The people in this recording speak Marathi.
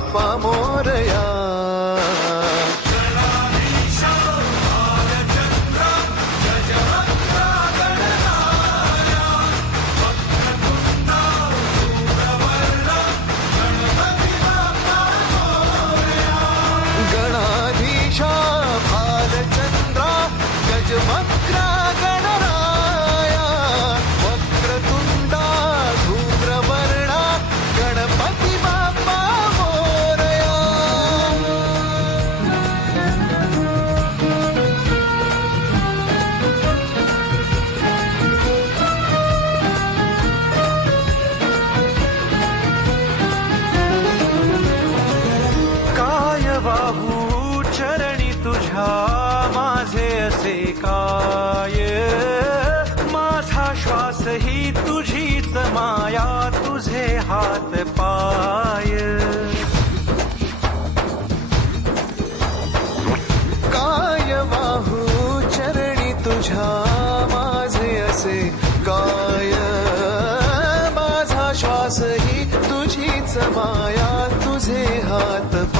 बाप्पा मोरया. गणाधीशा भालचंद्रा गजवक्रा गणराया वक्रतुंडा धूम्रवर्णा गणपती बाप्पा मोरया. काय वाहू चरणी तुझ्या माझे असे काय, माझा श्वास ही तुझीच माया तुझे हात पाय. काय वाहू चरणी तुझ्या माझे असे काय, माझा श्वास ही तुझीच माया तुझे हात पाय.